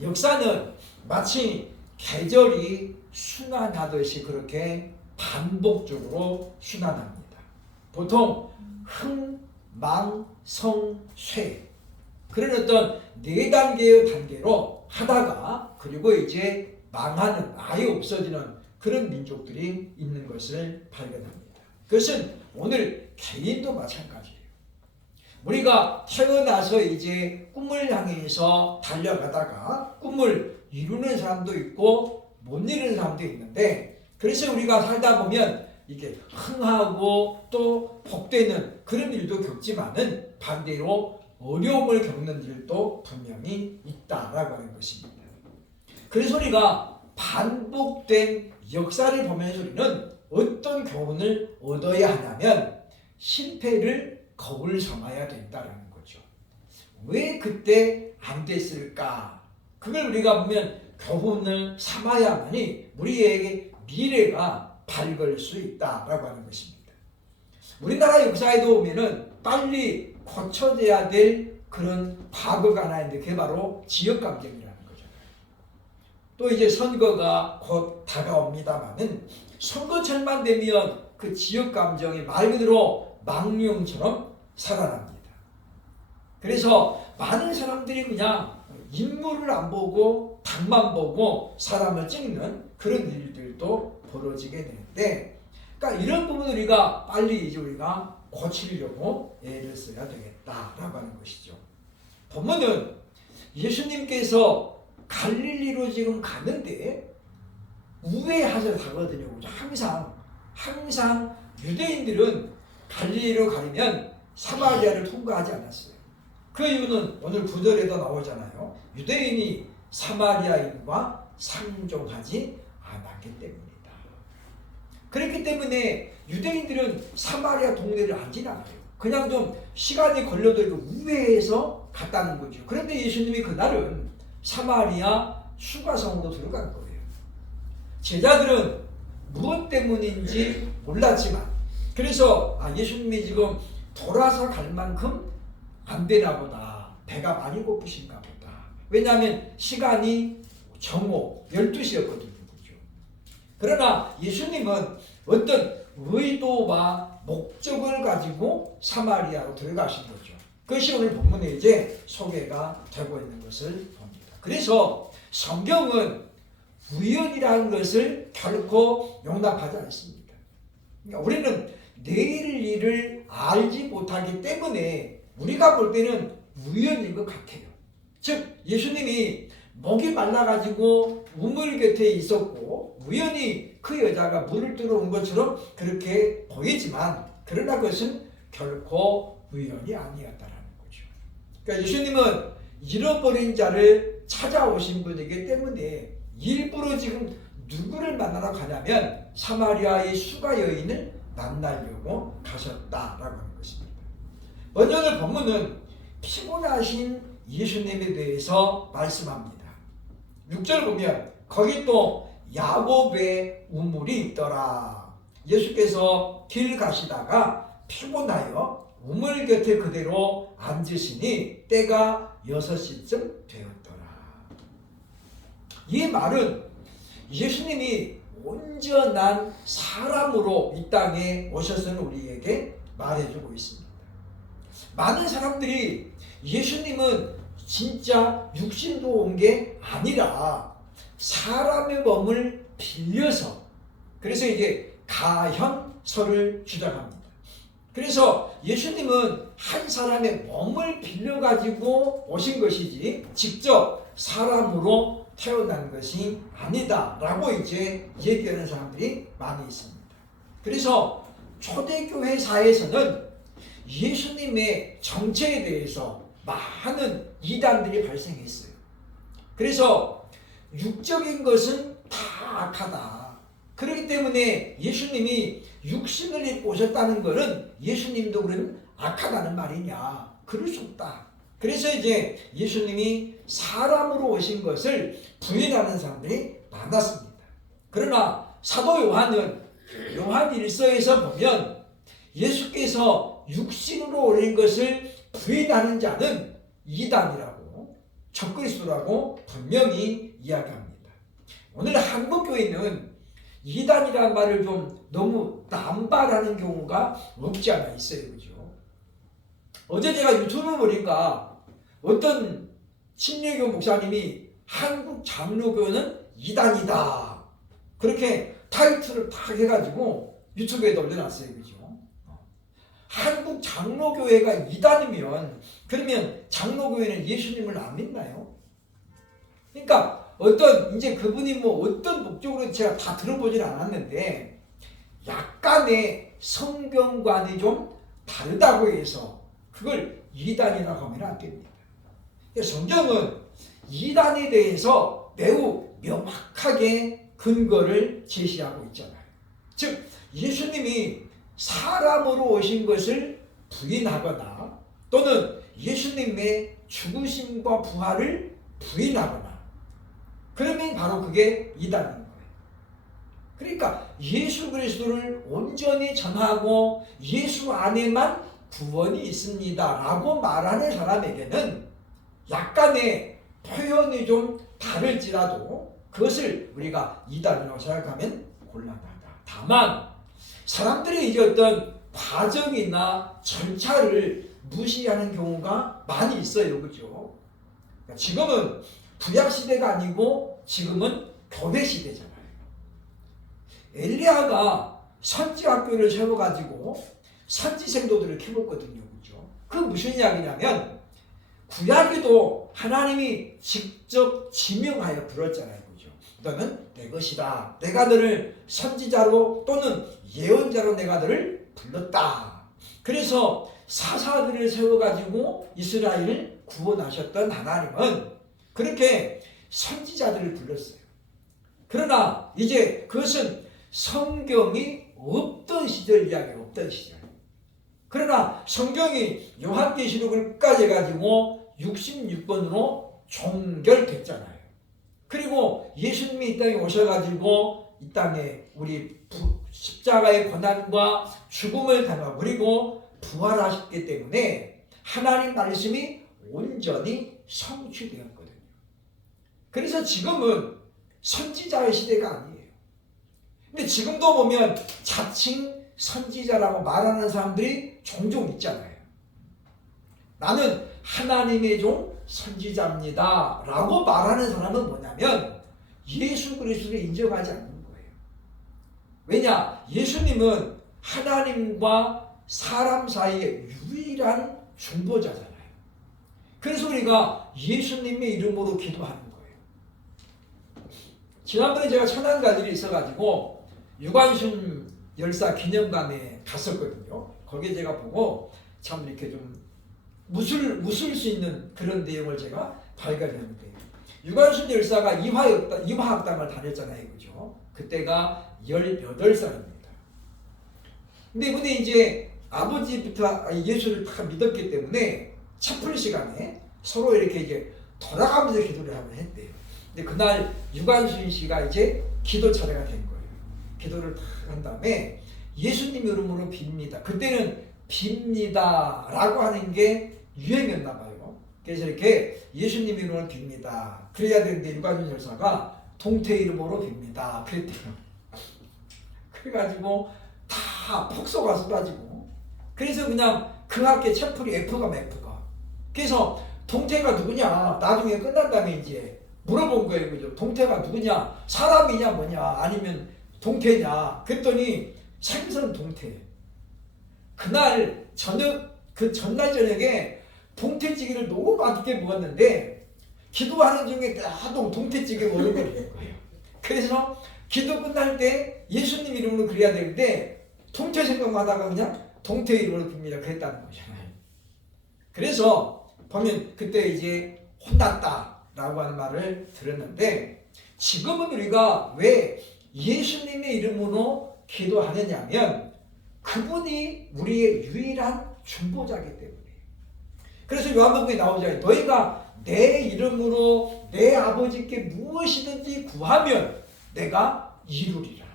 역사는 마치 계절이 순환하듯이 그렇게 반복적으로 순환합니다. 보통 흥, 망, 성, 쇠 그런 어떤 네 단계의 단계로 하다가 그리고 이제 망하는 아예 없어지는 그런 민족들이 있는 것을 발견합니다. 그것은 오늘 개인도 마찬가지예요. 우리가 태어나서 이제 꿈을 향해서 달려가다가 꿈을 이루는 사람도 있고 못 이루는 사람도 있는데 그래서 우리가 살다 보면 이게 흥하고 또 복되는 그런 일도 겪지만은 반대로 어려움을 겪는 일도 분명히 있다라고 하는 것입니다. 그래서 우리가 반복된 역사를 보면서 우리는 어떤 교훈을 얻어야 하냐면 실패를 거울 삼아야 된다라는 거죠. 왜 그때 안 됐을까? 그걸 우리가 보면 교훈을 삼아야만이 우리에게 미래가 밝을 수 있다라고 하는 것입니다. 우리나라 역사에도 보면은 빨리 고쳐져야 될 그런 과거가 하나 있는데 그게 바로 지역감정이라는 거잖아요. 또 이제 선거가 곧 다가옵니다만은 선거철만 되면 그 지역감정이 말 그대로 망령처럼 살아납니다. 그래서 많은 사람들이 그냥 인물을 안 보고 당만 보고 사람을 찍는 그런 일들도 벌어지게 되는데 그러니까 이런 부분을 우리가 빨리 이제 우리가 고치려고 애를 써야 되겠다라고 하는 것이죠. 보면은 예수님께서 갈릴리로 지금 가는데 우회하셔서 가거든요. 항상 유대인들은 갈릴리로 가려면 사마리아를 통과하지 않았어요. 그 이유는 오늘 구절에도 나오잖아요. 유대인이 사마리아인과 상종하지 않았기 때문이다. 그렇기 때문에 유대인들은 사마리아 동네를 안 지나가요. 그냥 좀 시간이 걸려도 우회해서 갔다는 거죠. 그런데 예수님이 그날은 사마리아 수가성으로 들어간 거예요. 제자들은 무엇 때문인지 몰랐지만 그래서 예수님이 지금 돌아서 갈 만큼 안 되나 보다. 배가 많이 고프신가 보다. 왜냐하면 시간이 정오 12시였거든요. 그러나 예수님은 어떤 의도와 목적을 가지고 사마리아로 들어가신 거죠. 그것이 오늘 본문에 이제 소개가 되고 있는 것을 봅니다. 그래서 성경은 우연이라는 것을 결코 용납하지 않습니다. 그러니까 우리는 내일 일을 알지 못하기 때문에 우리가 볼 때는 우연인 것 같아요. 즉 예수님이 목이 말라가지고 우물 곁에 있었고 우연히 그 여자가 물을 들어온 것처럼 그렇게 보이지만 그러나 그것은 결코 우연이 아니었다라는 거죠. 그러니까 예수님은 잃어버린 자를 찾아오신 분이기 때문에 일부러 지금 누구를 만나러 가냐면 사마리아의 수가 여인을 만나려고 가셨다라고 하는 것입니다. 먼저 오늘 본문은 피곤하신 예수님에 대해서 말씀합니다. 6절 보면 거기 또 야곱의 우물이 있더라. 예수께서 길 가시다가 피곤하여 우물 곁에 그대로 앉으시니 때가 6시쯤 되었더라. 이 말은 예수님이 온전한 사람으로 이 땅에 오셔서는 우리에게 말해주고 있습니다. 많은 사람들이 예수님은 진짜 육신도 온 게 아니라 사람의 몸을 빌려서 그래서 이게 가현설을 주장합니다. 그래서 예수님은 한 사람의 몸을 빌려가지고 오신 것이지 직접 사람으로 태어난 것이 아니다라고 이제 얘기하는 사람들이 많이 있습니다. 그래서 초대교회사에서는 예수님의 정체에 대해서 많은 이단들이 발생했어요. 그래서 육적인 것은 다 악하다. 그렇기 때문에 예수님이 육신을 입고 오셨다는 것은 예수님도 그러면 악하다는 말이냐. 그럴 수 없다. 그래서 이제 예수님이 사람으로 오신 것을 부인하는 사람들이 많았습니다. 그러나 사도 요한은 요한 1서에서 보면 예수께서 육신으로 오신 것을 부인하는 자는 이단이라고 적그리스도라고 분명히 이야기합니다. 오늘 한국교회는 이단이라는 말을 좀 너무 남발하는 경우가 없지 않아 있어요. 그죠? 어제 제가 유튜브 보니까 어떤 침례교 목사님이 한국 장로교는 이단이다, 그렇게 타이틀을 딱 해가지고 유튜브에 올려놨어요. 그죠? 한국 장로교회가 이단이면 그러면 장로교회는 예수님을 안 믿나요? 그러니까 이제 그분이 뭐 어떤 목적으로 제가 다 들어보진 않았는데 약간의 성경관이 좀 다르다고 해서 그걸 이단이라고 하면 안 됩니다. 성경은 이단에 대해서 매우 명확하게 근거를 제시하고 있잖아요. 즉 예수님이 사람으로 오신 것을 부인하거나 또는 예수님의 죽으심과 부활을 부인하거나 그러면 바로 그게 이단인 거예요. 그러니까 예수 그리스도를 온전히 전하고 예수 안에만 구원이 있습니다 라고 말하는 사람에게는 약간의 표현이 좀 다를지라도 그것을 우리가 이단이라고 생각하면 곤란하다. 다만 사람들이 이제 어떤 과정이나 절차를 무시하는 경우가 많이 있어요. 그죠? 지금은 구약 시대가 아니고 지금은 교회 시대잖아요. 엘리야가 선지 학교를 세워가지고 선지 생도들을 키웠거든요. 그죠? 그 무슨 이야기냐면 구약에도 하나님이 직접 지명하여 불렀잖아요. 그죠? 너는 내 것이다. 내가 너를 선지자로 또는 예언자로 내가 너를 불렀다. 그래서 사사들을 세워가지고 이스라엘을 구원하셨던 하나님은 그렇게 선지자들을 불렀어요. 그러나 이제 그것은 성경이 없던 시절 이야기예요. 없던 시절. 그러나 성경이 요한계시록을 끝까지 해가지고 66권으로 종결됐잖아요. 그리고 예수님이 이 땅에 오셔가지고 이 땅에 우리 십자가의 고난과 죽음을 당하고 그리고 부활하셨기 때문에 하나님 말씀이 온전히 성취되었거든요. 그래서 지금은 선지자의 시대가 아니에요. 근데 지금도 보면 자칭 선지자라고 말하는 사람들이 종종 있잖아요. 나는 하나님의 종 선지자입니다 라고 말하는 사람은 뭐냐면 예수 그리스도를 인정하지 않는 거예요. 왜냐? 예수님은 하나님과 사람 사이의 유일한 중보자잖아요. 그래서 우리가 예수님의 이름으로 기도하는 거예요. 지난번에 제가 천안 갈 일이 있어가지고 유관순 열사 기념관에 갔었거든요. 거기에 제가 보고 참 이렇게 좀 웃을 수 있는 그런 내용을 제가 발견했는데 유관순 열사가 이화학당을 다녔잖아요. 그죠? 그때가 18살입니다. 근데 이분이 이제 아버지부터 예수를 다 믿었기 때문에 차풀 시간에 서로 이렇게 이제 돌아가면서 기도를 한번 했대요. 근데 그날 유관순 씨가 이제 기도 차례가 된 거예요. 기도를 다 한 다음에 예수님 이름으로 빕니다. 그때는 빕니다 라고 하는 게 유행이었나 봐요. 그래서 이렇게 예수님 이름으로 빕니다. 그래야 되는데 유관순 열사가 동태 이름으로 빕니다. 그랬대요. 그래가지고 다 폭소가 쏟아지고 그래서 그냥 그 학교 채플이 F가. 그래서 동태가 누구냐 나중에 끝난 다음에 이제 물어본 거예요. 그죠? 동태가 누구냐? 사람이냐 뭐냐 아니면 동태냐? 그랬더니 생선 동태. 그날 저녁 그 전날 저녁에 동태찌개를 너무 맛있게 먹었는데 기도하는 중에 나도 동태찌개 먹는 거예요. 그래서 기도 끝날 때 예수님 이름으로 그래야 되는데 동태 생각만 하다가 그냥 동태 이름으로 빕니다. 그랬다는 거잖아요. 그래서 보면 그때 이제 혼났다라고 하는 말을 들었는데 지금은 우리가 왜 예수님의 이름으로 기도하느냐면 그분이 우리의 유일한 중보자이기 때문이에요. 그래서 요한복음에 나오잖아요. 너희가 내 이름으로 내 아버지께 무엇이든지 구하면 내가 이루리라.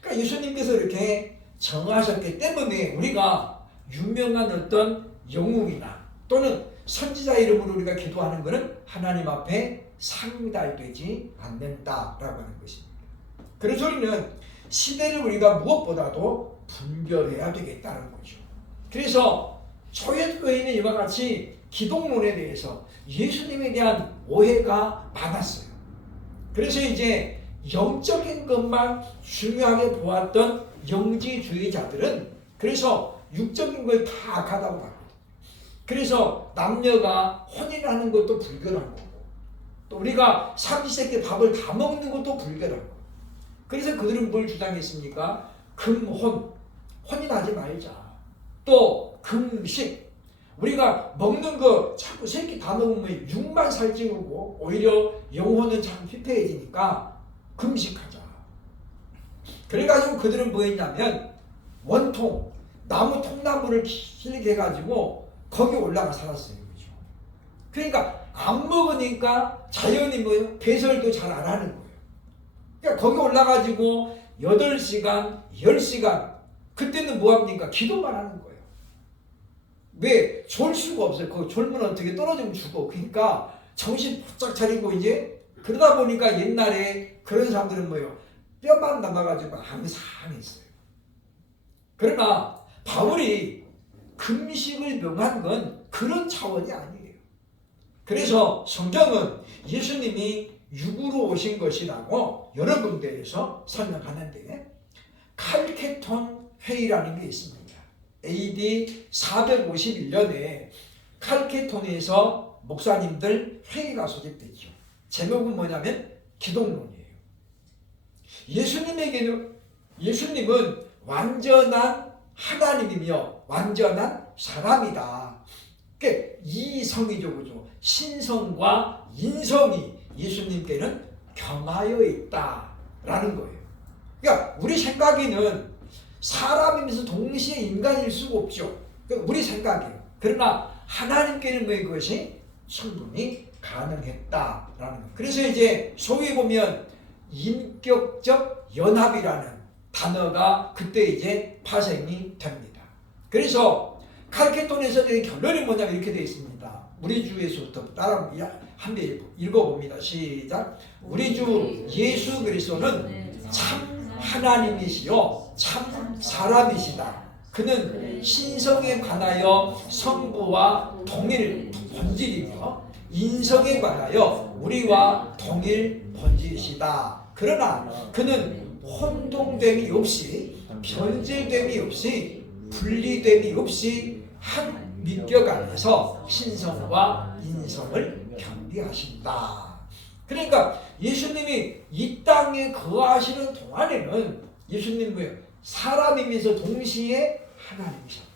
그러니까 예수님께서 이렇게 정하셨기 때문에 우리가 유명한 어떤 영웅이나 또는 선지자 이름으로 우리가 기도하는 것은 하나님 앞에 상달되지 않는다라고 하는 것입니다. 그래서 우리는 시대를 우리가 무엇보다도 분별해야 되겠다는 거죠. 그래서 초대교회는 이와 같이 기독론에 대해서 예수님에 대한 오해가 많았어요. 그래서 이제 영적인 것만 중요하게 보았던 영지주의자들은 그래서 육적인 걸 다 악하다고 봤거든요. 그래서 남녀가 혼인하는 것도 불결한 거고, 또 우리가 삼시세끼 밥을 다 먹는 것도 불결한 거고. 그래서 그들은 뭘 주장했습니까? 금혼, 혼인하지 말자. 또 금식, 우리가 먹는 거 자꾸 세끼 다 먹으면 육만 살찌우고 오히려 영혼은 참 피폐해지니까 금식하자. 그래가지고 그들은 뭐 했냐면 원통, 나무 통나무를 길게 해가지고 거기 올라가 살았어요. 그죠? 그러니까 안 먹으니까 자연히 뭐예요? 배설도 잘 안 하는 거예요. 그러니까 거기 올라가지고 8시간, 10시간 그때는 뭐합니까? 기도만 하는 거예요. 왜? 졸 수가 없어요. 거기 졸면 어떻게 떨어지면 죽어. 그러니까 정신 바짝 차리고 이제 그러다 보니까 옛날에 그런 사람들은 뭐예요? 뼈만 남아가지고 암상했어요. 그러나 바울이 금식을 명한 건 그런 차원이 아니에요. 그래서 성경은 예수님이 육으로 오신 것이라고 여러 군데에서 설명하는데 칼케톤 회의라는 게 있습니다. AD 451년에 칼케톤에서 목사님들 회의가 소집됐죠. 제목은 뭐냐면 기독론이에요. 예수님은 완전한 하나님이며 완전한 사람이다. 그러니까 이성이죠, 그죠? 신성과 인성이 예수님께는 경하여 있다라는 거예요. 그러니까 우리 생각에는 사람이면서 동시에 인간일 수가 없죠. 그러니까 우리 생각이에요. 그러나 하나님께는 뭐 이것이 충분히 가능했다라는 거예요. 그래서 이제 소위 보면 인격적 연합이라는 단어가 그때 이제 파생이 됩니다. 그래서 칼케톤에서의 결론이 뭐냐면 이렇게 되어 있습니다. 우리 주 예수부터 따라 한번 읽어봅니다. 시작. 우리 주 예수 그리스도는 참 하나님이시요 참 사람이시다. 그는 신성에 관하여 성부와 동일 본질이며 인성에 관하여 우리와 동일 본질이시다. 그러나 그는 혼동됨이 없이 변질됨이 없이 분리됨이 없이 한 민격 안에서 신성과 인성을 겸비하신다. 그러니까 예수님이 이 땅에 거하시는 동안에는 예수님 뭐예요? 사람이면서 동시에 하나님이셨다.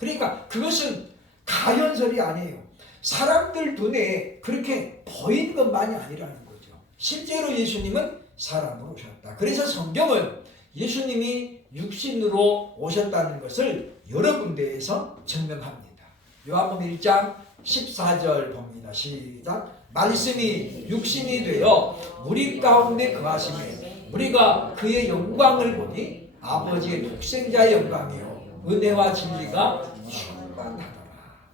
그러니까 그것은 가현설이 아니에요. 사람들 눈에 그렇게 보이는 것만이 아니라는 거죠. 실제로 예수님은 사람으로 오셨다. 그래서 성경은 예수님이 육신으로 오셨다는 것을 여러 군데에서 증명합니다. 요한복음 1장 14절 봅니다. 시작. 말씀이 육신이 되어 우리 가운데 거하시매 우리가 그의 영광을 보니 아버지의 독생자의 영광이요 은혜와 진리가 충만하더라.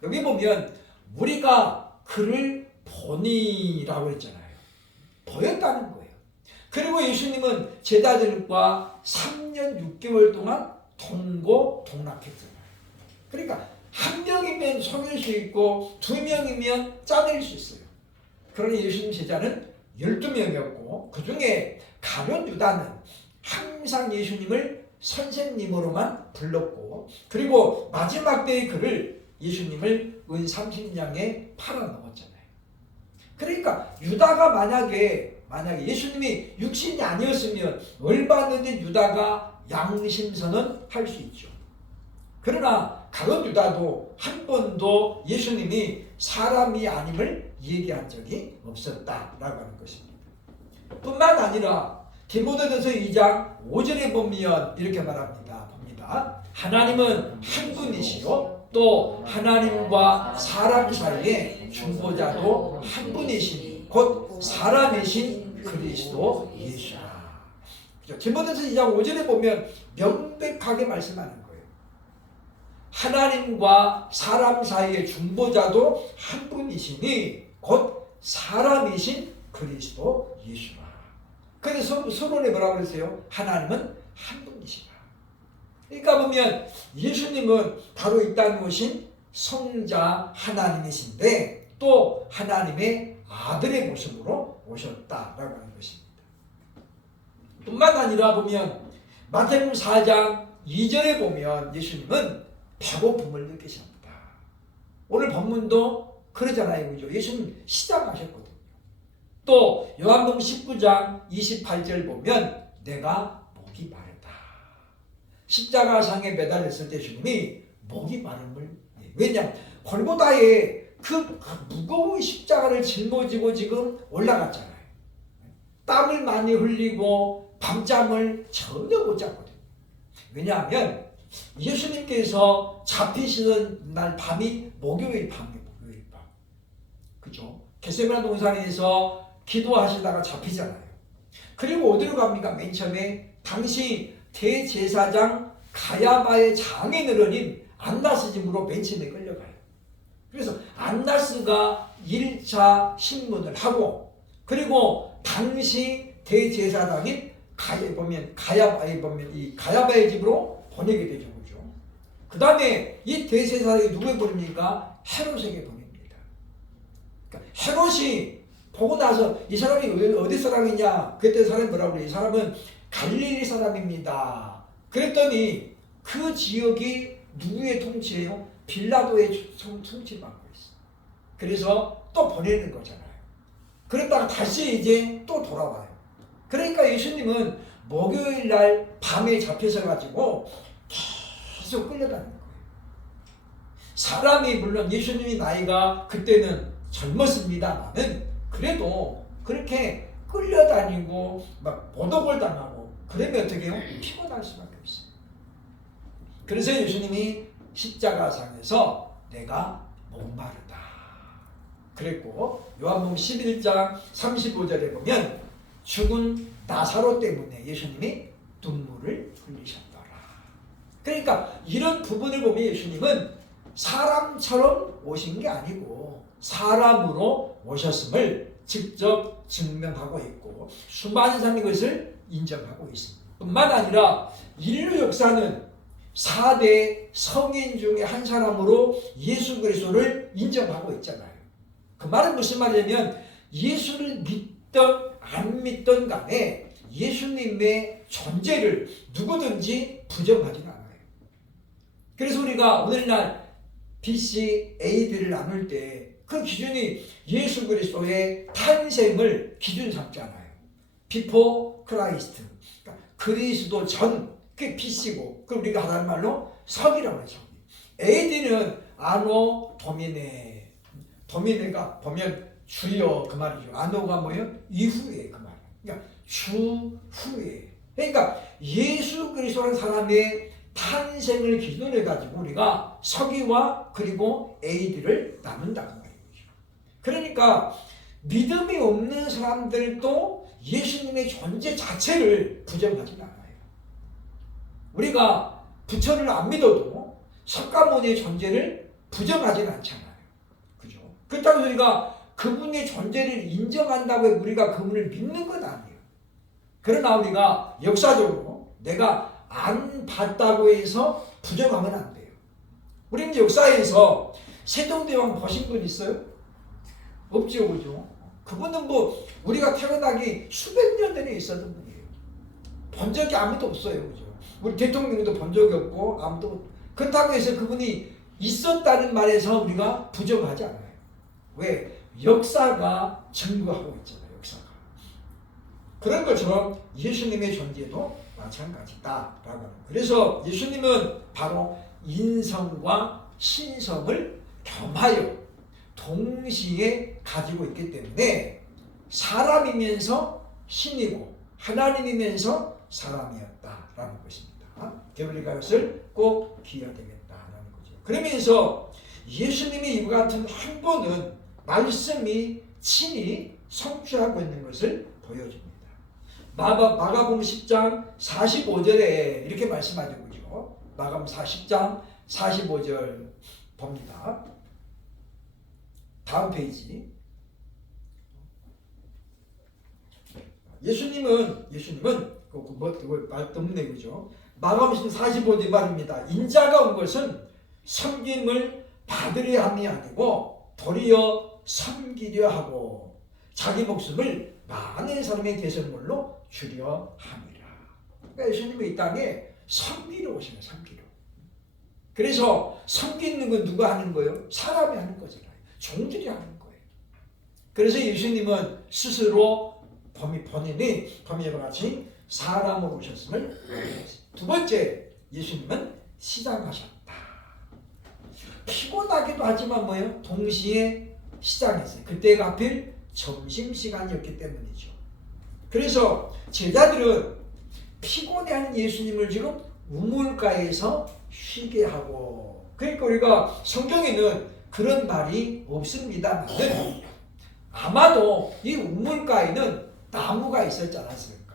여기 보면 우리가 그를 보니라고 했잖아요. 보였다는 거예요. 그리고 예수님은 제자들과 3년 6개월 동안 동고동락했잖아요. 그러니까 한 명이면 속일 수 있고 두 명이면 짜낼 수 있어요. 그러나 예수님 제자는 12명이었고 그 중에 가룟 유다는 항상 예수님을 선생님으로만 불렀고 그리고 마지막 때에 그를 예수님을 은 30냥에 팔아넘었잖아요. 그러니까 유다가 만약에 예수님이 육신이 아니었으면 열받는데 유다가 양심선언 할 수 있죠. 그러나 가룟 유다도 한 번도 예수님이 사람이 아님을 얘기한 적이 없었다라고 하는 것입니다. 뿐만 아니라 디모데전서 2장 5절에 보면 이렇게 말합니다. 봅니다. 하나님은 한 분이시요 또 하나님과 사람 사이에 중보자도 한 분이시니 곧 사람이신 그리스도 예수라. 디모데전서 2장 5절에 보면 명백하게 말씀하는 거예요. 하나님과 사람 사이의 중보자도 한 분이시니 곧 사람이신 그리스도 예수라. 그래서 서론에 뭐라고 그랬어요? 하나님은 한 분이시라. 그러니까 보면 예수님은 바로 이 땅에 오신 성자 하나님이신데 또 하나님의 아들의 모습으로 오셨다라고 하는 것입니다. 뿐만 아니라 보면 마태복음 4장 2절에 보면 예수님은 배고픔을 느끼셨다. 오늘 본문도 그러잖아요. 그죠? 예수님 시작하셨거든요. 또 요한복음 19장 28절 보면 내가 목이 마르다. 십자가상에 매달렸을 때 주님이 목이 마름을, 왜냐하면 골고다에 그 무거운 십자가를 짊어지고 지금 올라갔잖아요. 땀을 많이 흘리고 밤잠을 전혀 못 잤거든요. 왜냐하면 예수님께서 잡히시는 날 밤이 목요일 밤이에요. 목요일 밤. 그죠? 겟세마네 동산에서 기도하시다가 잡히잖아요. 그리고 어디로 갑니까? 맨 처음에 당시 대제사장 가야바의 장인어른인 안나스 집으로 맨 처음에 끌려가요. 그래서 안나스가 1차 신문을 하고, 그리고 당시 대제사장인 이 가야바의 집으로 보내게 되죠. 그죠? 그 다음에 이 대제사장이 누구에 보냅니까? 헤롯에게 보냅니다. 그러니까 헤롯이 보고 나서 이 사람이 어디 사람이냐? 그때 사람이 뭐라고 그래요? 이 사람은 갈릴리 사람입니다. 그랬더니 그 지역이 누구의 통치예요? 빌라도의 통치를 받고 있어요. 그래서 또 보내는 거잖아요. 그랬다가 다시 이제 또 돌아와요. 그러니까 예수님은 목요일 날 밤에 잡혀서 가지고 계속 끌려다니는 거예요. 사람이 물론 예수님이 나이가 그때는 젊었습니다만은 그래도 그렇게 끌려다니고 막 모독을 당하고 그러면 어떻게 해요? 피곤할 수밖에 없어요. 그래서 예수님이 십자가상에서 내가 목마르다 그랬고, 요한복음 11장 35절에 보면 죽은 나사로 때문에 예수님이 눈물을 흘리셨더라. 그러니까 이런 부분을 보면 예수님은 사람처럼 오신 게 아니고 사람으로 오셨음을 직접 증명하고 있고 수많은 사람이 그것을 인정하고 있습니다. 뿐만 아니라 인류 역사는 4대 성인 중에 한 사람으로 예수 그리스도를 인정하고 있잖아요. 그 말은 무슨 말이냐면 예수를 믿던 안 믿던 간에 예수님의 존재를 누구든지 부정하지 않아요. 그래서 우리가 오늘날 BC, AD를 나눌 때 그 기준이 예수 그리스도의 탄생을 기준 삼잖아요. Before Christ. 그러니까 그리스도 전, 그게 BC고, 그 우리가 하는 말로 서기라고 해요. AD는 아노 도미네. 도미네가 보면 주여 그 말이죠. 아노가 뭐예요? 이후에 그 말. 그러니까 주 후에. 그러니까 예수 그리스도라는 사람의 탄생을 기준으로 가지고 우리가 서기와 그리고 AD를 나눈다는 거예요. 그러니까 믿음이 없는 사람들도 예수님의 존재 자체를 부정하지 않아요. 우리가 부처를 안 믿어도 석가모니의 존재를 부정하지는 않잖아요. 그죠? 그렇다고 우리가 그분의 존재를 인정한다고 해서 우리가 그분을 믿는 건 아니에요. 그러나 우리가 역사적으로 내가 안 봤다고 해서 부정하면 안 돼요. 우리 이제 역사에서 세종대왕 보신 분 있어요? 없죠, 그죠? 그분은 뭐 우리가 태어나기 수백 년 전에 있었던 분이에요. 본 적이 아무도 없어요, 그죠? 우리 대통령도 본 적이 없고 아무도. 그렇다고 해서 그분이 있었다는 말에서 우리가 부정하지 않아요. 왜? 역사가 증거하고 있잖아요. 역사가. 그런 것처럼 예수님의 존재도 마찬가지다라고 하는 거예요. 그래서 예수님은 바로 인성과 신성을 겸하여 동시에 가지고 있기 때문에 사람이면서 신이고 하나님이면서 사람이었다라는 것입니다. 우리가 이것을 꼭 기억해야 되겠다라는 거죠. 그러면서 예수님이 이와 같은 한 분은 말씀이 친히 성취하고 있는 것을 보여줍니다. 마가복음 10장 45절에 이렇게 말씀하죠. 마가복음 10장 45절 봅니다. 다음 페이지. 예수님은 말도 없네, 그죠? 마감신 45절 말입니다. 인자가 온 것은 섬김을 받으려 함이 아니고 도리어 섬기려 하고 자기 목숨을 많은 사람의 대선물로 주려 함이라. 그러니까 예수님이 이 땅에 섬기러 오시는, 섬기러. 그래서 섬기는 건 누가 하는 거예요? 사람이 하는 거잖아요. 종들이 하는 거예요. 그래서 예수님은 스스로 본인이 이와 같이 사람으로 오셨음을 알았습니다. 두 번째, 예수님은 시장하셨다. 피곤하기도 하지만 뭐예요? 동시에 시장했어요. 그때가 하필 점심시간이었기 때문이죠. 그래서 제자들은 피곤해하는 예수님을 지금 우물가에서 쉬게 하고, 그러니까 우리가 성경에는 그런 말이 없습니다만은 아마도 이 우물가에는 나무가 있었지 않았을까?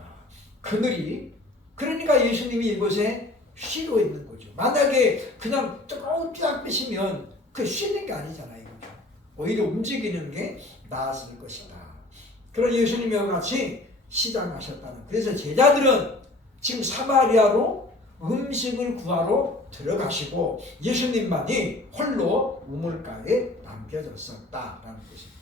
그늘이. 그러니까 예수님이 이곳에 쉬고 있는 거죠. 만약에 그냥 뜨거운 쫙 빼시면 그 쉬는 게 아니잖아요. 오히려 움직이는 게 나았을 것이다. 그런 예수님과 같이 시장하셨다는. 그래서 제자들은 지금 사마리아로 음식을 구하러 들어가시고 예수님만이 홀로 우물가에 남겨졌었다라는 것입니다.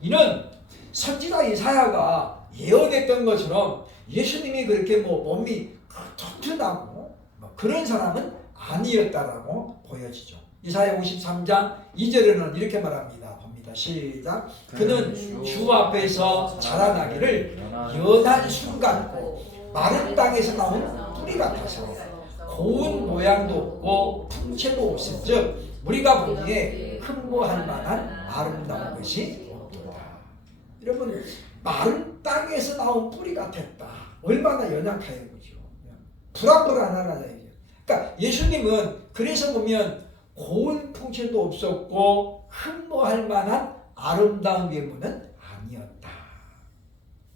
이는 선지자 이사야가 예언했던 것처럼 예수님이 그렇게 몸이 튼튼하고 그런 사람은 아니었다라고 보여지죠. 이사야 53장 2절에는 이렇게 말합니다. 봅니다. 시작. 그는 주 앞에서 자라나기를 연한 순 같고 마른 땅에서 나온 뿌리 같아서 고운 모양도 없고 풍채도 없을즉 우리가 보기에 흠모할 만한 아름다운 것이 없도다. 여러분, 마른 땅에서 나온 뿌리 같았다. 얼마나 연약해요, 그죠? 불안불안하잖아요. 그러니까 예수님은 그래서 보면 고운 풍채도 없었고 흠모할 만한 아름다운 외모는 아니었다.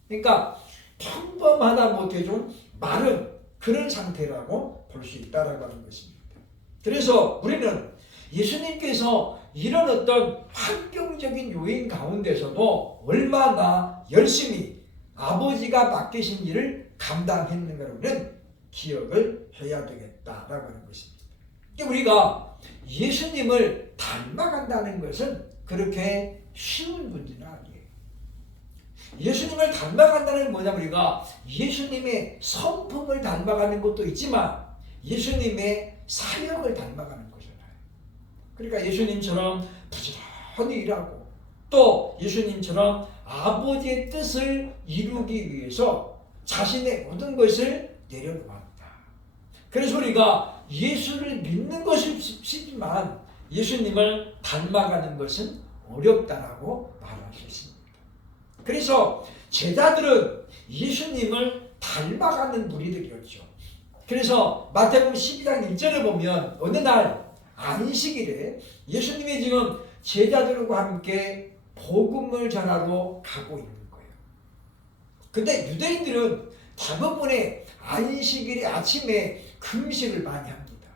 그러니까 평범하다 못해 좀 마른 그런 상태라고 볼 수 있다라고 하는 것입니다. 그래서 우리는 예수님께서 이런 어떤 환경적인 요인 가운데서도 얼마나 열심히 아버지가 맡기신 일을 감당했는가를 기억을 해야 되겠다라고 하는 것입니다. 우리가 예수님을 닮아간다는 것은 그렇게 쉬운 문제는 아니에요. 예수님을 닮아간다는 건 뭐냐면 우리가 예수님의 성품을 닮아가는 것도 있지만 예수님의 사역을 닮아가는 거잖아요. 그러니까 예수님처럼 부지런히 일하고 또 예수님처럼 아버지의 뜻을 이루기 위해서 자신의 모든 것을 내려놓았다. 그래서 우리가 예수를 믿는 것이 쉽지만 예수님을 닮아가는 것은 어렵다라고 말할 수 있습니다. 그래서 제자들은 예수님을 닮아가는 무리들이었죠. 그래서 마태복음 12장 1절을 보면 어느 날 안식일에 예수님이 지금 제자들과 함께 복음을 전하러 가고 있는 거예요. 근데 유대인들은 대부분의 안식일의 아침에 금식을 많이 합니다.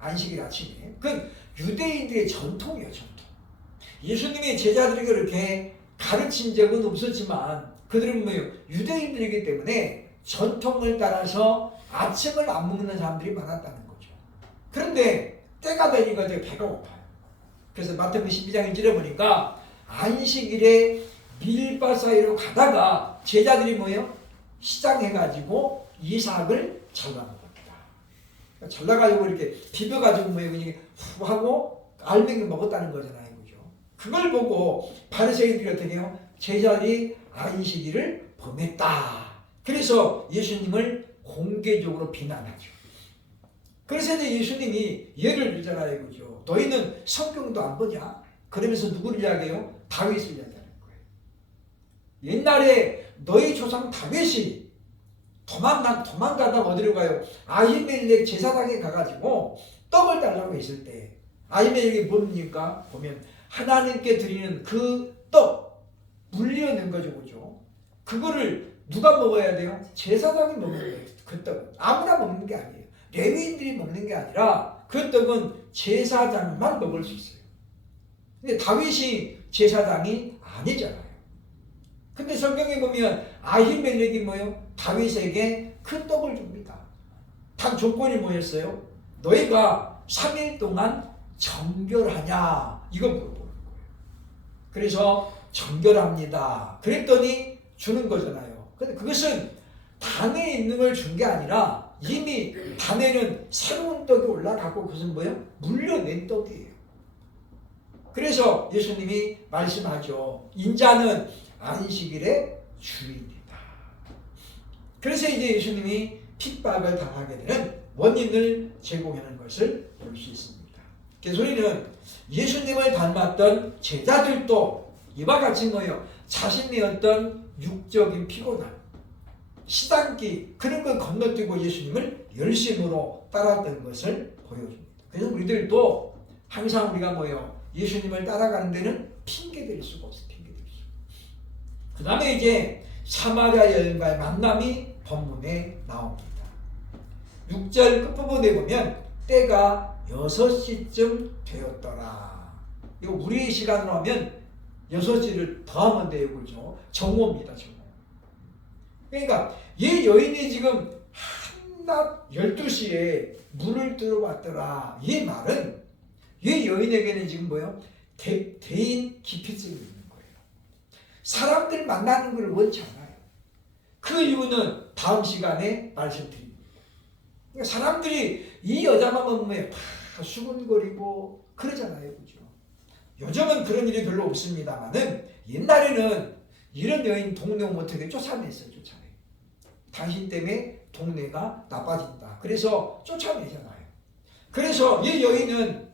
안식일 아침에. 그건 유대인들의 전통이에요, 전통. 예수님이 제자들에게 그렇게 가르친 적은 없었지만 그들은 뭐예요? 유대인들이기 때문에 전통을 따라서 아침을 안 먹는 사람들이 많았다는 거죠. 그런데 때가 되니까 배가 고파요. 그래서 마태복음 12장 1절에 보니까 안식일에 밀밭 사이로 가다가 제자들이 뭐예요? 시장해가지고 이삭을 잘라먹었다. 잘라가지고 이렇게 비벼가지고 뭐예요? 그냥 후 하고 알맹이 먹었다는 거잖아요. 그죠? 그걸 보고 바리새인들이 어떻게 해요? 제자들이 안식일을 범했다. 그래서 예수님을 공개적으로 비난하죠. 그래서 이제 예수님이 예를 들잖아요. 그죠? 너희는 성경도 안 보냐? 그러면서 누구를 이야기해요? 다윗을 이야기하는 거예요. 옛날에 너희 조상 다윗이 도망가다 어디로 가요? 아히멜렉 제사장에 가가지고 떡을 달라고 했을 때 아히멜렉이 뭡니까? 보면 하나님께 드리는 그 떡 물려낸 거죠. 그죠? 그거를 누가 먹어야 돼요? 제사장이 먹는 거예요. 그 떡. 아무나 먹는 게 아니에요. 레위인들이 먹는 게 아니라 그 떡은 제사장만 먹을 수 있어요. 근데 다윗이 제사장이 아니잖아요. 근데 성경에 보면 아히멜렉이 뭐예요? 다윗에게 그 떡을 줍니다. 단 조건이 뭐였어요? 너희가 3일 동안 정결하냐? 이거 물어보는 거예요. 그래서 정결합니다. 그랬더니 주는 거잖아요. 근데 그것은 단에 있는 걸 준 게 아니라 이미 단에는 새로운 떡이 올라가고 그것은 뭐예요? 물려낸 떡이에요. 그래서 예수님이 말씀하죠. 인자는 안식일의 주인이다. 그래서 이제 예수님이 핍박을 당하게 되는 원인을 제공하는 것을 볼 수 있습니다. 그래서 우리는 예수님을 닮았던 제자들도 이와 같이 뭐예요? 자신의 어떤 육적인 피곤함, 시단기 그런 걸 건너뛰고 예수님을 열심으로 따랐던 것을 보여줍니다. 그래서 우리들도 항상 우리가 뭐예요? 예수님을 따라가는 데는 핑계댈 수가 없어요. 핑계댈 수. 그 다음에 이제 사마리아 여인과의 만남이 본문에 나옵니다. 6절 끝부분에 보면 때가 6시쯤 되었더라. 이거 우리 시간으로 하면 6시를 더하면 돼요. 그죠? 정오입니다. 정오. 그러니까 이 여인이 지금 한낮 12시에 물을 들어왔더라. 이 말은 이 여인에게는 지금 뭐예요? 대인 기피증이 있는 거예요. 사람들 만나는 걸 원치 않아요. 그 이유는 다음 시간에 말씀드립니다. 그러니까 사람들이 이 여자만 보면 다 수근거리고 그러잖아요. 그죠? 요즘은 그런 일이 별로 없습니다만은 옛날에는 이런 여인 동네 오면 어떻게 쫓아냈어요. 쫓아내. 당신 때문에 동네가 나빠진다. 그래서 쫓아내잖아요. 그래서 이 여인은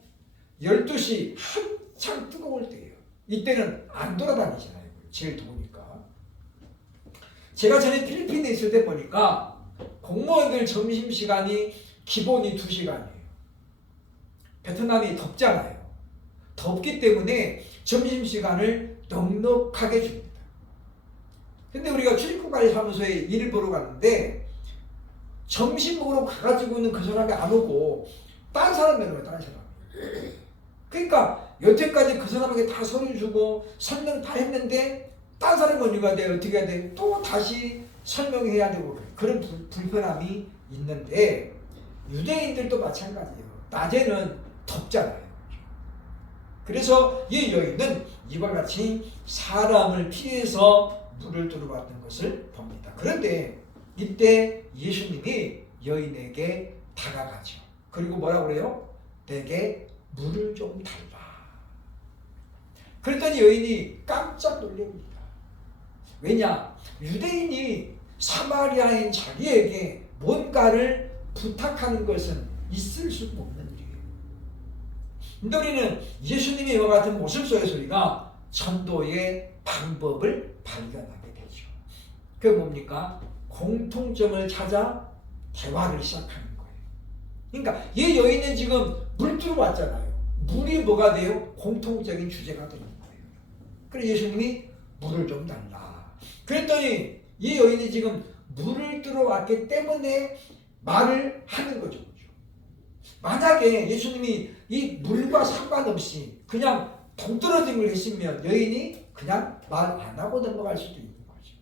12시 한창 뜨거울 때예요. 이때는 안 돌아다니잖아요. 제일 더우니까. 제가 전에 필리핀에 있을 때 보니까 공무원들 점심시간이 기본이 2시간이에요. 베트남이 덥잖아요. 덥기 때문에 점심시간을 넉넉하게 줍니다. 근데 우리가 출입국관리사무소에 일을 보러 갔는데 점심 먹으러 가가지고는 그 사람이 안 오고 딴 사람 내려와요. 딴 사람. 그러니까 여태까지 그 사람에게 다 서류 주고 설명 다 했는데 딴 사람이 오니까 내가 어떻게 해야 돼? 또 다시 설명해야 되고 그런 불편함이 있는데 유대인들도 마찬가지예요. 낮에는 덥잖아요. 그래서 이 여인은 이와 같이 사람을 피해서 물을 들어왔던 것을 봅니다. 그런데 이때 예수님이 여인에게 다가가죠. 그리고 뭐라고 그래요? 내게 물을 좀 달라. 그랬더니 여인이 깜짝 놀랍니다. 왜냐? 유대인이 사마리아인 자기에게 뭔가를 부탁하는 것은 있을 수 없는 일이에요. 근데 우리는 예수님의 이와 같은 모습 속에서 우리가 전도의 방법을 발견하게 되죠. 그게 뭡니까? 공통점을 찾아 대화를 시작하는 거예요. 그러니까 이 여인은 지금 물 들어왔잖아요. 물이 뭐가 돼요? 공통적인 주제가 되는 거예요. 그래서 예수님이 물을 좀 달라. 그랬더니 이 여인이 지금 물을 들어왔기 때문에 말을 하는 거죠. 만약에 예수님이 이 물과 상관없이 그냥 동떨어진 걸 했으면 여인이 그냥 말 안 하고 넘어갈 수도 있는 거죠.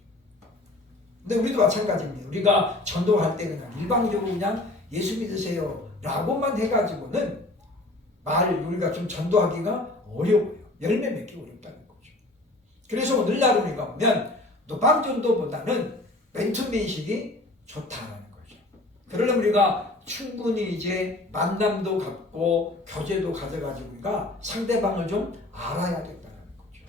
근데 우리도 마찬가지입니다. 우리가 전도할 때 그냥 일방적으로 그냥 예수 믿으세요 라고만 해가지고는 우리가 좀 전도하기가 어려워요. 열매 맺기 어렵다는 거죠. 그래서 오늘날 우리가 보면 노방전도보다는 맨투맨식이 좋다는 거죠. 그러려면 우리가 충분히 이제 만남도 갖고 교제도 가져가지고 우리가 상대방을 좀 알아야 된다는 거죠.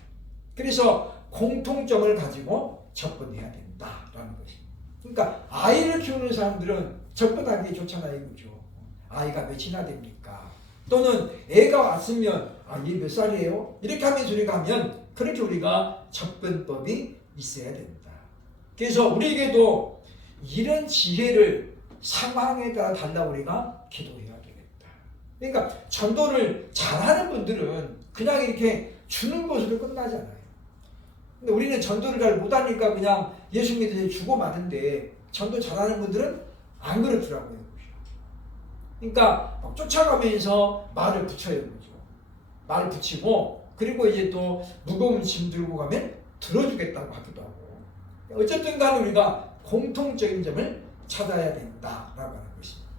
그래서 공통점을 가지고 접근해야 된다라는 것입니다. 그러니까 아이를 키우는 사람들은 접근하기 좋잖아요. 그죠? 아이가 몇이나 됩니까? 또는 애가 왔으면 얘 몇 살이에요? 이렇게 하면서 우리가 하면 그렇게 우리가 접근법이 있어야 된다. 그래서 우리에게도 이런 지혜를 상황에 따라 달라 우리가 기도해야 되겠다. 그러니까 전도를 잘하는 분들은 그냥 이렇게 주는 것으로 끝나잖아요. 근데 우리는 전도를 잘 못하니까 그냥 예수 믿으세요 주고 마는데 전도 잘하는 분들은 안 그렇더라고요. 그러니까 막 쫓아가면서 말을 붙여요. 그죠? 말을 붙이고 그리고 이제 또 무거운 짐 들고 가면 들어주겠다고 하기도 하고 어쨌든 간에 우리가 공통적인 점을 찾아야 된다라고 하는 것입니다.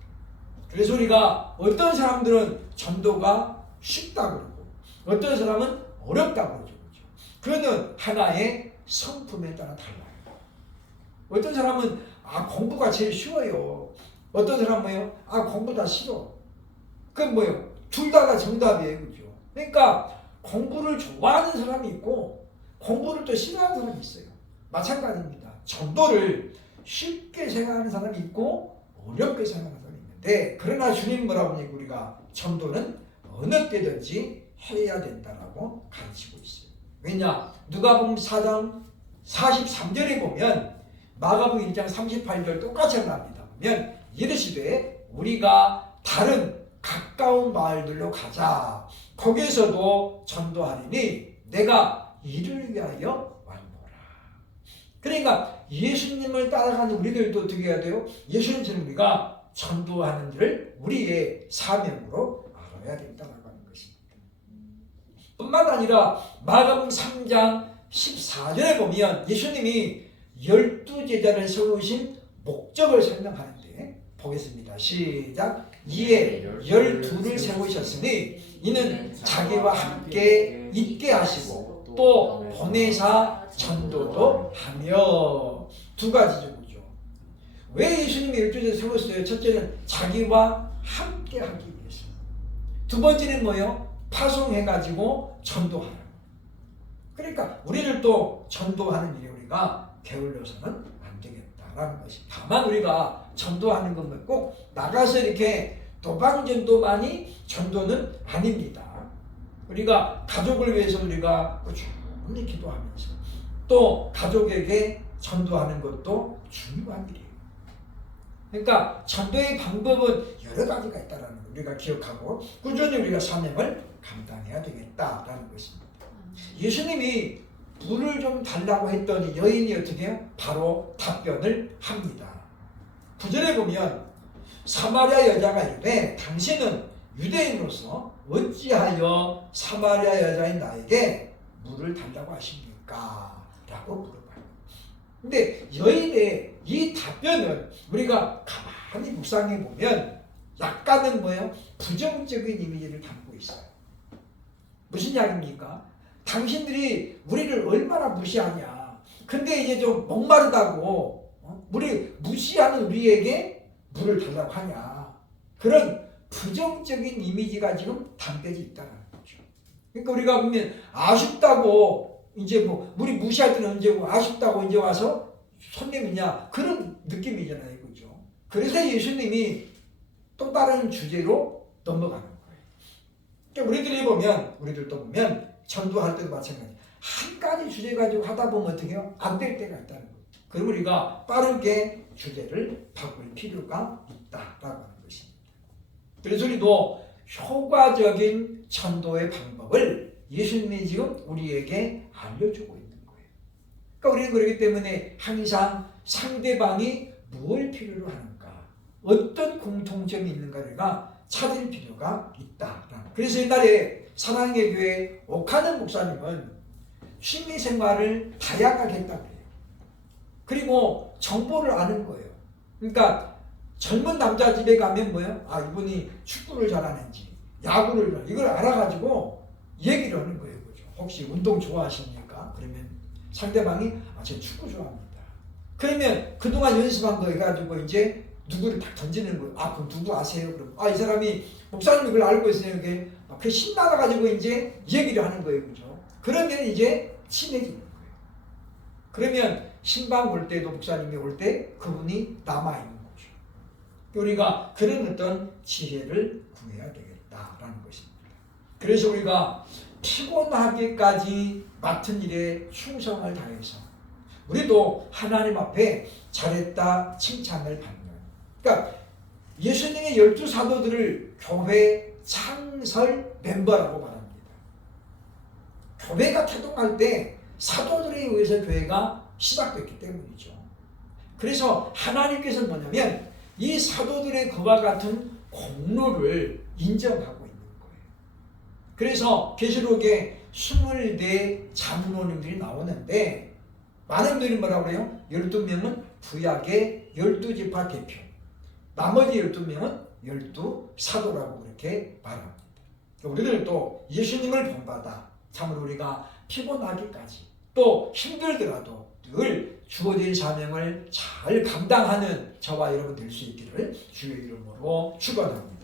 그래서 우리가 어떤 사람들은 전도가 쉽다고 그러고 어떤 사람은 어렵다고 그러죠. 그거는 하나의 성품에 따라 달라요. 어떤 사람은 공부가 제일 쉬워요. 어떤 사람은 뭐예요? 공부 다 싫어. 그건 뭐예요? 둘 다가 정답이에요. 그죠? 그러니까 공부를 좋아하는 사람이 있고 공부를 또 싫어하는 사람이 있어요. 마찬가지입니다. 전도를 쉽게 생각하는 사람이 있고 어렵게 생각하는 사람이 있는데 그러나 주님 뭐라고 하냐고 우리가 전도는 어느 때든지 해야 된다라고 가르치고 있어요. 왜냐? 누가복음 4장 43절에 보면 마가복음 1장 38절 똑같이 나옵니다. 보면 이르시되 우리가 다른 가까운 마을들로 가자. 거기에서도 전도하리니 내가 이를 위하여 왔노라. 그러니까 예수님을 따라가는 우리들도 어떻게 해야 돼요? 예수님처럼 우리가 전도하는 일을 우리의 사명으로 알아야 된다고 하는 것입니다. 뿐만 아니라 마가복음 3장 14절에 보면 예수님이 12제자를 세우신 목적을 설명하는데 보겠습니다. 시작. 이에 12를 세우셨으니 이는 자기와 함께 있게 하시고 또 보내사 전도도 하며 두 가지죠. 그죠? 왜 예수님이 12제자를 세웠어요? 첫째는 자기와 함께 하기 위해서. 두 번째는 뭐예요? 파송해가지고 전도하라. 그러니까 우리를 또 전도하는 일에 우리가 게을러서는 안 되겠다라는 것이. 다만 우리가 전도하는 것만 꼭 나가서 이렇게 도방전도만이 전도는 아닙니다. 우리가 가족을 위해서 우리가 꾸준히 기도하면서 또 가족에게 전도하는 것도 중요한 일이에요. 그러니까 전도의 방법은 여러 가지가 있다는 걸 우리가 기억하고 꾸준히 우리가 사명을 감당해야 되겠다라는 것입니다. 예수님이 물을 좀 달라고 했더니 여인이 어떻게 해요? 바로 답변을 합니다. 9절에 보면 사마리아 여자가 이르되 당신은 유대인으로서 어찌하여 사마리아 여자인 나에게 물을 달라고 하십니까? 라고 물어봐요. 근데 여인의 이 답변은 우리가 가만히 묵상해 보면 약간은 뭐예요? 부정적인 이미지를 담고 있어요. 무슨 이야기입니까? 당신들이 우리를 얼마나 무시하냐. 근데 이제 좀 목마르다고 우리 무시하는 우리에게 물을 달라고 하냐. 그런 부정적인 이미지가 지금 담겨져 있다는 거죠. 그러니까 우리가 보면 아쉽다고 이제 뭐 우리 무시할 때는 언제고 아쉽다고 이제 와서 손님이냐 그런 느낌이잖아요. 그죠? 그래서 예수님이 또 다른 주제로 넘어가는 거예요. 그러니까 우리들도 보면 전도할 때도 마찬가지. 한 가지 주제 가지고 하다 보면 어떻게 해요? 안 될 때가 있다는 거예요. 그럼 우리가 빠르게 주제를 바꿀 필요가 있다라고 하는 것입니다. 그래서 우리도 효과적인 전도의 방법을 예수님이 지금 우리에게 알려주고 있는 거예요. 그러니까 우리는 그렇기 때문에 항상 상대방이 뭘 필요로 하는가, 어떤 공통점이 있는가 우리가 찾을 필요가 있다. 그래서 옛날에 사랑의 교회 옥하는 목사님은 취미생활을 다양하게 했다고 해요. 그리고 정보를 아는 거예요. 그러니까 젊은 남자 집에 가면 뭐예요? 이분이 축구를 잘하는지 야구를 이걸 알아가지고 얘기를 하는 거예요. 그죠? 혹시 운동 좋아하십니까? 그러면 상대방이 저 축구 좋아합니다. 그러면 그동안 연습한 거 해가지고 이제 누구를 딱 던지는 거예요. 그럼 누구 아세요? 그럼 이 사람이 목사님이 그걸 알고 있으니까 그 신나가지고 이제 얘기를 하는 거예요. 그죠? 그러면 이제 친해지는 거예요. 그러면 신방 올 때도 목사님이 올 때 그분이 남아있는 거죠. 우리가 그런 어떤 지혜를 구해야 되겠다라는 것입니다. 그래서 우리가 피곤하게까지 맡은 일에 충성을 다해서 우리도 하나님 앞에 잘했다 칭찬을 받는. 그러니까 예수님의 12사도들을 교회 창설 멤버라고 말합니다. 교회가 태동할 때 사도들에 의해서 교회가 시작됐기 때문이죠. 그래서 하나님께서 뭐냐면 이 사도들의 그와 같은 공로를 인정하고 있는 거예요. 그래서 계시록에 24 장로님들이 나오는데 많은 분들이 뭐라고 그래요? 12명은 구약의 12지파 대표, 나머지 12명은 12사도라고 그렇게 말합니다. 우리들 또 예수님을 본받아 참으로 우리가 피곤하기까지 또 힘들더라도 늘 주어진 사명을 잘 감당하는 저와 여러분 될 수 있기를 주의 이름으로 축원합니다.